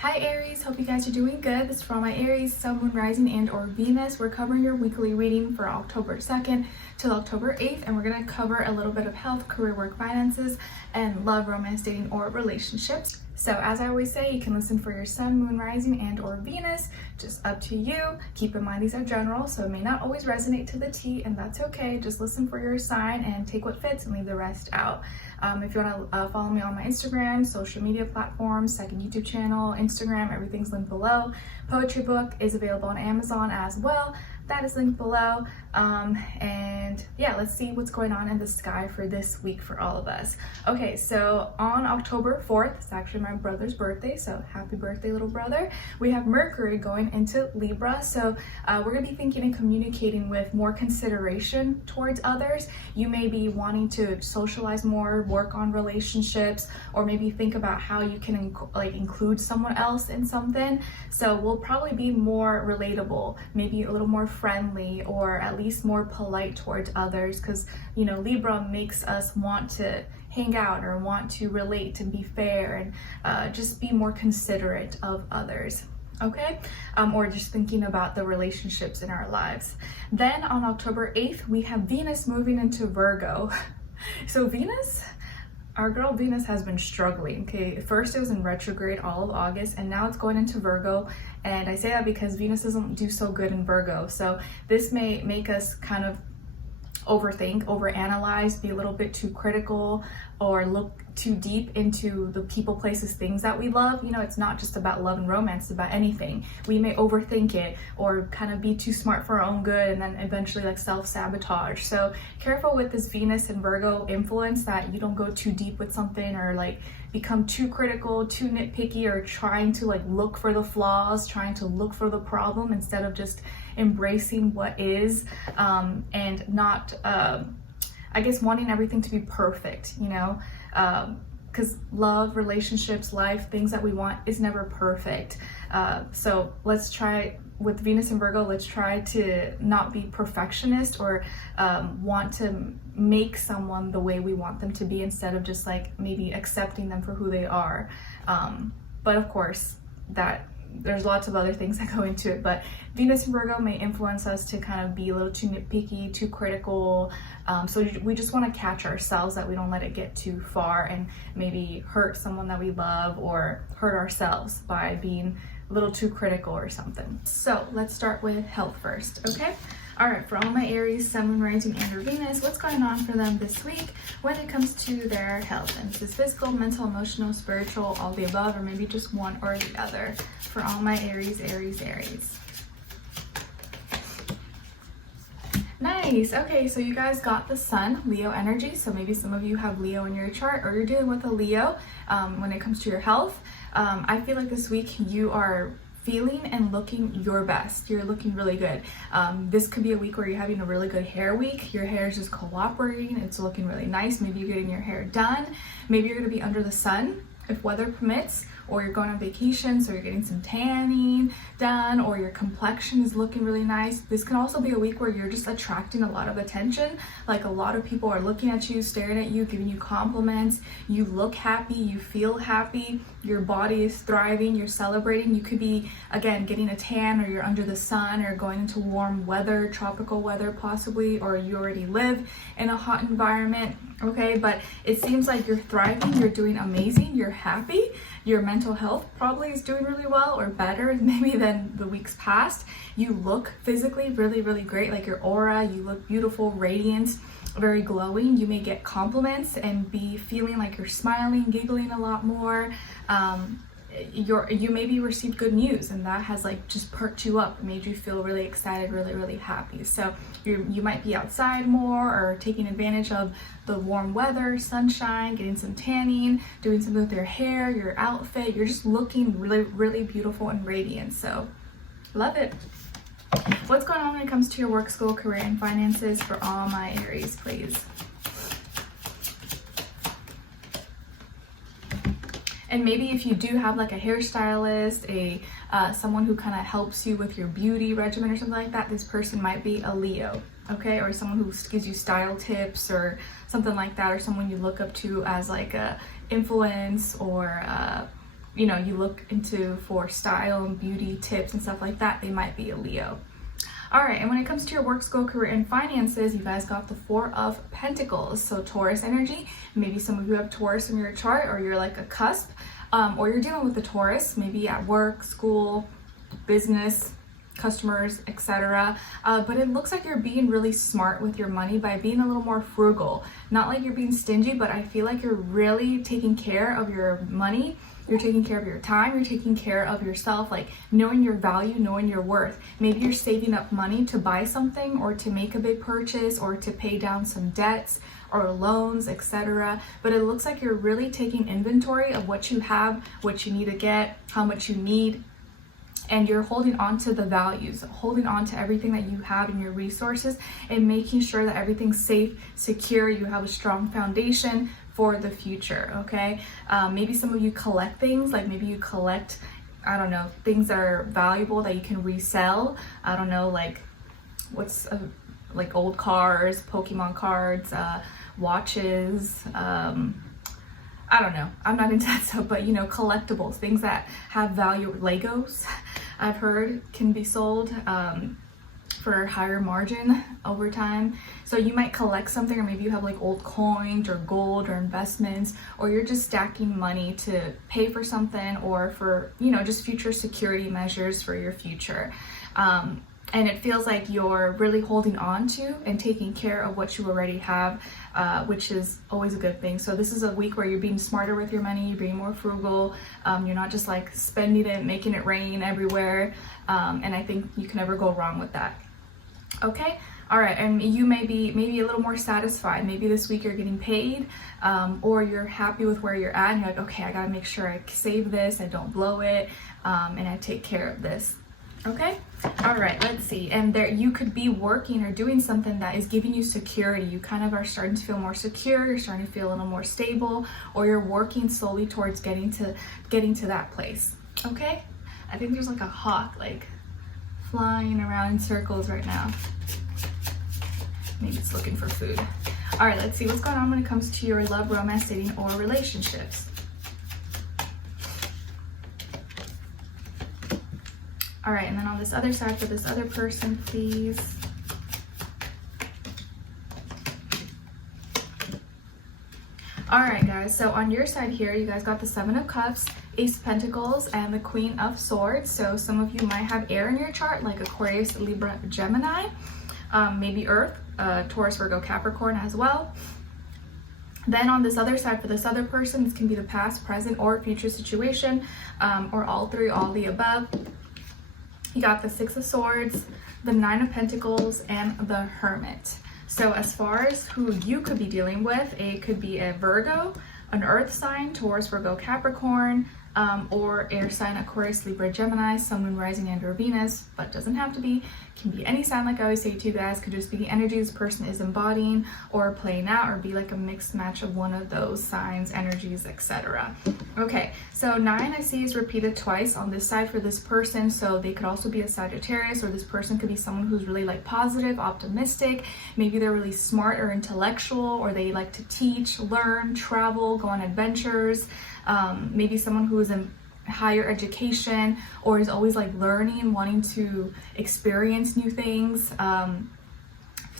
Hi Aries, hope you guys are doing good. This is for all my Aries, Sun, Moon, Rising, and or Venus. We're covering your weekly reading for October 2nd till October 8th, and we're going to cover a little bit of health, career, work, finances, and love, romance, dating, or relationships. So as I always say, you can listen for your Sun, Moon, Rising, and or Venus, just up to you. Keep in mind these are general, so it may not always resonate to the T, and that's okay. Just listen for your sign and take what fits and leave the rest out. If you want to follow me on my Instagram, social media platforms, second YouTube channel, Instagram, everything's linked below. Poetry book is available on Amazon as well. That is linked below. And yeah, let's see what's going on in the sky for this week for all of us. Okay, so on October 4th, it's actually my brother's birthday, so happy birthday, little brother. We have Mercury going into Libra, so we're gonna be thinking and communicating with more consideration towards others. You may be wanting to socialize more, work on relationships, or maybe think about how you can include someone else in something. So we'll probably be more relatable, maybe a little more friendly, or at least more polite towards others, because you know Libra makes us want to hang out or want to relate and be fair and just be more considerate of others. Okay, or just thinking about the relationships in our lives. Then on October 8th, we have Venus moving into Virgo. So Venus, our girl Venus has been struggling. Okay, first it was in retrograde all of August, and now it's going into Virgo. And I say that because Venus doesn't do so good in Virgo. So this may make us kind of overthink, overanalyze, be a little bit too critical, or look too deep into the people, places, things that we love. You know, it's not just about love and romance, it's about anything. We may overthink it or kind of be too smart for our own good and then eventually like self-sabotage. So careful with this Venus and Virgo influence, that you don't go too deep with something or like become too critical, too nitpicky, or trying to like look for the flaws, trying to look for the problem instead of just embracing what is, and not I guess wanting everything to be perfect, you know, because love, relationships, life, things that we want is never perfect. So let's try with Venus and Virgo, let's try to not be perfectionist or want to make someone the way we want them to be, instead of just like maybe accepting them for who they are. But of course, that there's lots of other things that go into it, but Venus and Virgo may influence us to kind of be a little too nitpicky, too critical. So we just want to catch ourselves that we don't let it get too far and maybe hurt someone that we love or hurt ourselves by being a little too critical or something. So let's start with health first, okay? All right, for all my Aries, Sun, Moon, Rising, and or Venus, what's going on for them this week when it comes to their health? And this is physical, mental, emotional, spiritual, all the above, or maybe just one or the other. For all my Aries, Aries, Aries. Nice. Okay, so you guys got the Sun, Leo energy. So maybe some of you have Leo in your chart, or you're dealing with a Leo when it comes to your health. I feel like this week you are feeling and looking your best. You're looking really good. This could be a week where you're having a really good hair week. Your hair is just cooperating. It's looking really nice. Maybe you're getting your hair done. Maybe you're going to be under the sun if weather permits, or you're going on vacation, so you're getting some tanning done, or your complexion is looking really nice. This can also be a week where you're just attracting a lot of attention. Like a lot of people are looking at you, staring at you, giving you compliments. You look happy, you feel happy, your body is thriving, you're celebrating. You could be, again, getting a tan, or you're under the sun, or going into warm weather, tropical weather possibly, or you already live in a hot environment, okay? But it seems like you're thriving, you're doing amazing, you're happy. Your mental health probably is doing really well, or better maybe than the weeks past. You look physically really, really great, like your aura, you look beautiful, radiant, very glowing. You may get compliments and be feeling like you're smiling, giggling a lot more. You maybe received good news, and that has like just perked you up, made you feel really excited, really, really happy. So you might be outside more, or taking advantage of the warm weather, sunshine, getting some tanning, doing something with your hair, your outfit. You're just looking really, really beautiful and radiant. So love it. What's going on when it comes to your work, school, career, and finances for all my Aries, please? And maybe if you do have like a hairstylist, someone who kind of helps you with your beauty regimen or something like that, this person might be a Leo, okay? Or someone who gives you style tips or something like that, or someone you look up to as like a influence, or you look into for style and beauty tips and stuff like that, they might be a Leo. All right, and when it comes to your work, school, career, and finances, you guys got the Four of Pentacles. So Taurus energy, maybe some of you have Taurus in your chart, or you're like a cusp, or you're dealing with the Taurus, maybe at work, school, business, customers, etc. But it looks like you're being really smart with your money by being a little more frugal. Not like you're being stingy, but I feel like you're really taking care of your money. You're taking care of your time, you're taking care of yourself, like knowing your value, knowing your worth. Maybe you're saving up money to buy something, or to make a big purchase, or to pay down some debts or loans, etc. But it looks like you're really taking inventory of what you have, what you need to get, how much you need, and you're holding on to the values, holding on to everything that you have in your resources, and making sure that everything's safe, secure, you have a strong foundation for the future, okay? Maybe some of you collect things, like maybe you collect, I don't know, things that are valuable that you can resell. I don't know, like like old cars, Pokemon cards, watches, I don't know, I'm not into that stuff, but collectibles, things that have value. Legos, I've heard, can be sold for higher margin over time. So you might collect something, or maybe you have like old coins or gold or investments, or you're just stacking money to pay for something, or for just future security measures for your future. And it feels like you're really holding on to and taking care of what you already have, which is always a good thing. So this is a week where you're being smarter with your money, you're being more frugal, you're not just like spending it, making it rain everywhere, and I think you can never go wrong with that. Okay, all right, and you may be maybe a little more satisfied. Maybe this week you're getting paid, or you're happy with where you're at, and you're like, okay, I gotta make sure I save this, I don't blow it, and I take care of this. Okay, all right, let's see. And there, you could be working or doing something that is giving you security. You kind of are starting to feel more secure, you're starting to feel a little more stable, or you're working slowly towards getting to that place. Okay, I think there's like a hawk like flying around in circles right now. Maybe it's looking for food. All right, let's see what's going on when it comes to your love, romance, dating, or relationships. All right, and then on this other side for this other person, please. All right, guys, so on your side here, you guys got the Seven of Cups, Ace of Pentacles, and the Queen of Swords. So some of you might have air in your chart, like Aquarius, Libra, Gemini, maybe Earth, Taurus, Virgo, Capricorn as well. Then on this other side for this other person, this can be the past, present, or future situation, or all three, all the above. You got the Six of Swords, the Nine of Pentacles, and the Hermit. So as far as who you could be dealing with, it could be a Virgo, an Earth sign, Taurus, Virgo, Capricorn, or air sign, Aquarius, Libra, Gemini, Sun, Moon, Rising, and or Venus, but doesn't have to be. Can be any sign, like I always say to you guys. Could just be the energy this person is embodying or playing out, or be like a mixed match of one of those signs, energies, etc. Okay, so 9 I see is repeated twice on this side for this person, so they could also be a Sagittarius, or this person could be someone who's really like positive, optimistic. Maybe they're really smart or intellectual, or they like to teach, learn, travel, go on adventures. Maybe someone who is in higher education, or is always like learning, wanting to experience new things,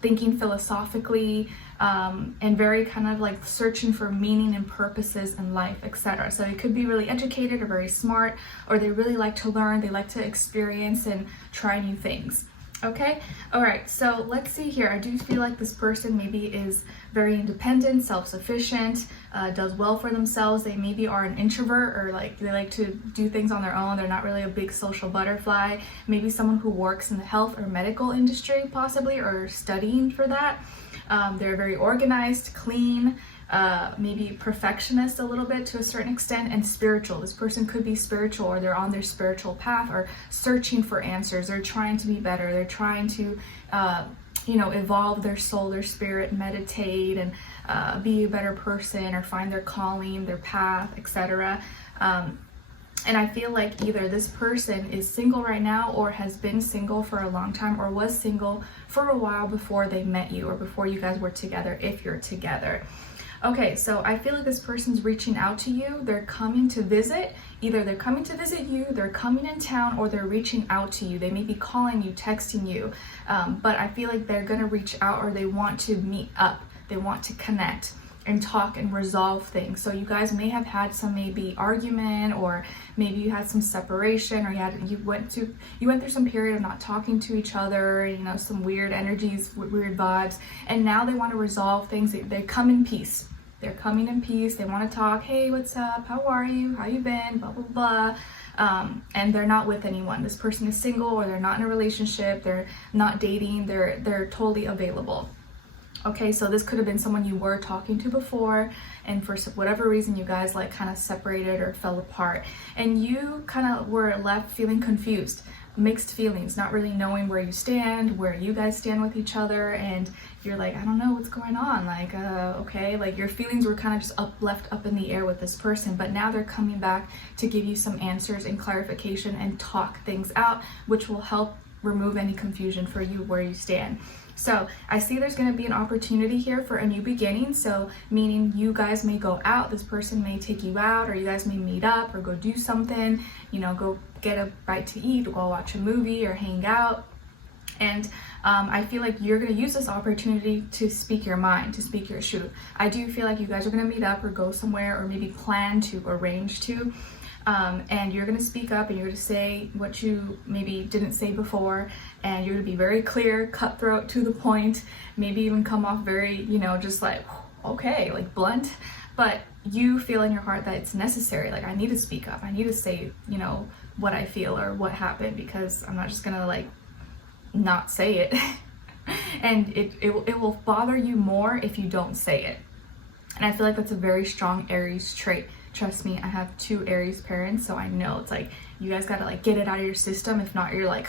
thinking philosophically, and very kind of like searching for meaning and purposes in life, etc. So they could be really educated or very smart, or they really like to learn, they like to experience and try new things. Okay, all right, so let's see here. I do feel like this person maybe is very independent, self-sufficient, does well for themselves. They maybe are an introvert, or like they like to do things on their own. They're not really a big social butterfly. Maybe someone who works in the health or medical industry possibly, or studying for that. They're very organized, clean, maybe perfectionist a little bit to a certain extent, and spiritual. This person could be spiritual, or they're on their spiritual path, or searching for answers. They're trying to be better. They're trying to, evolve their soul, their spirit, meditate, and be a better person, or find their calling, their path, etc. And I feel like either this person is single right now, or has been single for a long time, or was single for a while before they met you, or before you guys were together, if you're together. Okay, so I feel like this person's reaching out to you. They're coming to visit. Either they're coming to visit you, they're coming in town, or they're reaching out to you. They may be calling you, texting you, but I feel like they're gonna reach out, or they want to meet up. They want to connect and talk and resolve things. So you guys may have had some maybe argument, or maybe you had some separation, or you went through some period of not talking to each other, you know, some weird energies, weird vibes, and now they want to resolve things. They come in peace. They're coming in peace. They want to talk. Hey, what's up? How are you? How you been? Blah blah blah. And they're not with anyone. This person is single, or they're not in a relationship. They're not dating. They're totally available. Okay, so this could have been someone you were talking to before, and for whatever reason you guys like kind of separated or fell apart, and you kind of were left feeling confused, mixed feelings, not really knowing where you stand, where you guys stand with each other, and you're like, I don't know what's going on, like okay, like your feelings were kind of just left up in the air with this person, but now they're coming back to give you some answers and clarification and talk things out, which will help remove any confusion for you where you stand. So I see there's going to be an opportunity here for a new beginning. So meaning you guys may go out, this person may take you out, or you guys may meet up or go do something, you know, go get a bite to eat, go watch a movie or hang out. And I feel like you're going to use this opportunity to speak your mind, to speak your truth. I do feel like you guys are going to meet up or go somewhere, or maybe plan to, arrange to. And you're going to speak up, and you're going to say what you maybe didn't say before, and you're going to be very clear, cutthroat, to the point, maybe even come off very, you know, just like, okay, like blunt, but you feel in your heart that it's necessary. Like, I need to speak up. I need to say, you know, what I feel or what happened, because I'm not just going to like not say it. And it will bother you more if you don't say it. And I feel like that's a very strong Aries trait. Trust me, I have 2 Aries parents, so I know it's like you guys gotta like get it out of your system. If not, you're like,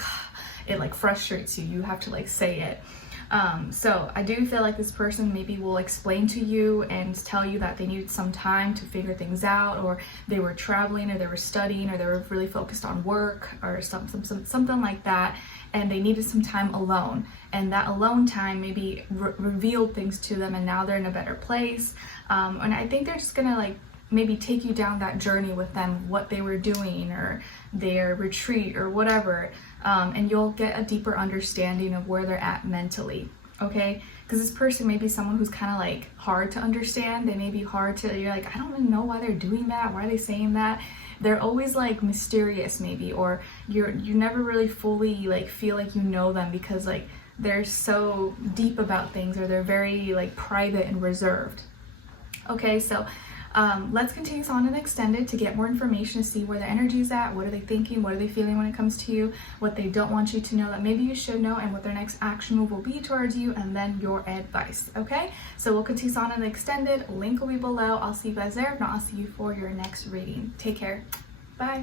it like frustrates you. You have to like say it. So I do feel like this person maybe will explain to you and tell you that they needed some time to figure things out, or they were traveling, or they were studying, or they were really focused on work, or something like that, and they needed some time alone. And that alone time maybe revealed things to them, and now they're in a better place. And I think they're just gonna like maybe take you down that journey with them, what they were doing, or their retreat, or whatever, and you'll get a deeper understanding of where they're at mentally, okay? Because this person may be someone who's kind of like hard to understand. They may be hard to, you're like, I don't even know why they're doing that, why are they saying that? They're always like mysterious maybe, or you never really fully like feel like you know them, because like they're so deep about things, or they're very like private and reserved. Okay, so let's continue on and extend it to get more information, to see where their energy is at, what are they thinking, what are they feeling when it comes to you, what they don't want you to know that maybe you should know, and what their next action move will be towards you, and then your advice, okay? So we'll continue on and extend it. Link will be below. I'll see you guys there. If not, I'll see you for your next reading. Take care. Bye.